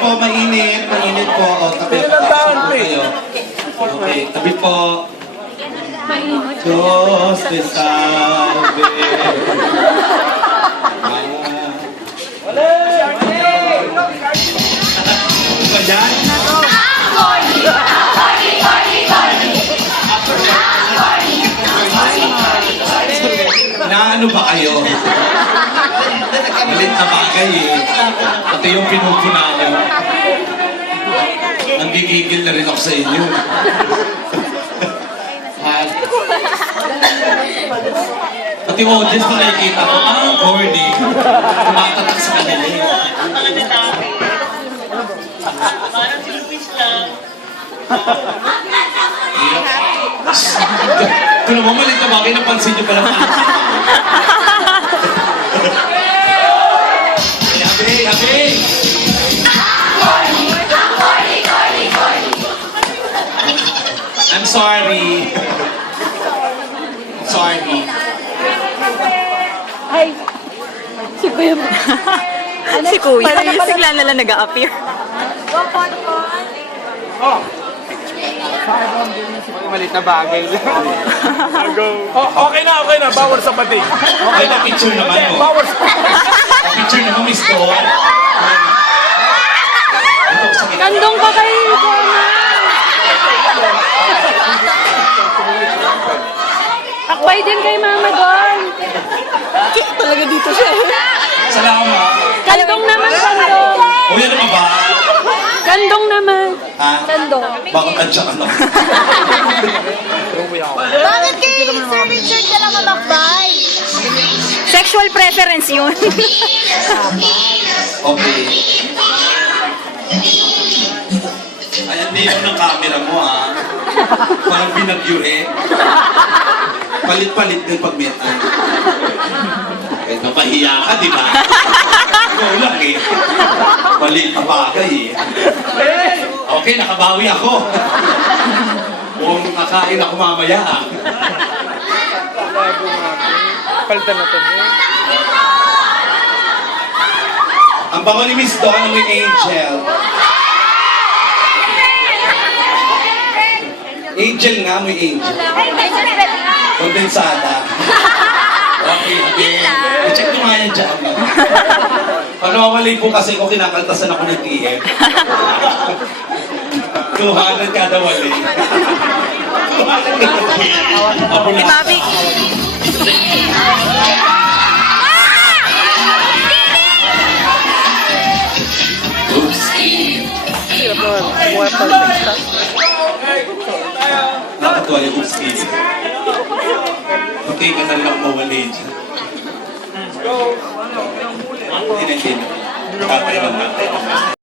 po, mainit. Mainit po. O, tabi po. Kayo. Okay, tabi po. Diyos te salve. Ba yan? Naano ba kayo? Malit na bagay eh. Pati yung pinupuna nyo. Nanggigigil na rin ako sa inyo. Pati yung audience na nakikita ko, corny. Kumatatak sa kanila eh. Mga detape. Parang silupis lang. Kung naman malit na bagay, napansin nyo pala. Hey, Abi! I'm sorry. I'm sorry. Ay, si Kuya. Si Kuya, bigla na lang nag-a-appear. Malit na bagay lang. Okay na. Bawal sa pating. Okay na, picture naman mo. Bawal sa Picture naman, Miss Doan. Kandong ka kay Ivona. Akbay din kay Mama Don. Talaga dito siya. Salamat. Kandong naman, kandong. O, yan naman ba? Kandong naman. Ha? Kandong. Baka kadya ka lang. Bakit kay Sir Richard ka lang mamakbay? Sexual preference yun. Okay. Ayan, hindi yun ang camera mo, ha? Parang binagyuhin. Palit-palit din pag metan. Eh, napahiya ka, di ba? Ikaw lang, eh. Palit na bagay, eh. Okay, nakabawi ako. Kung kakain ako mamaya, ha? Palitan na ito. Ang bango ni Miss Dawn ng Angel. Angel nga, may angel. Kondensada. Okay, okay. I-check nyo nga yan dyan. Pag nawawali po kasi ko, kinakaltasan ako ng TF. 200 kada wali. Si Bobby. Nakatuwa yung upskin. Okay ka na lang mawali dyan. Hindi na. Tatay lang natin.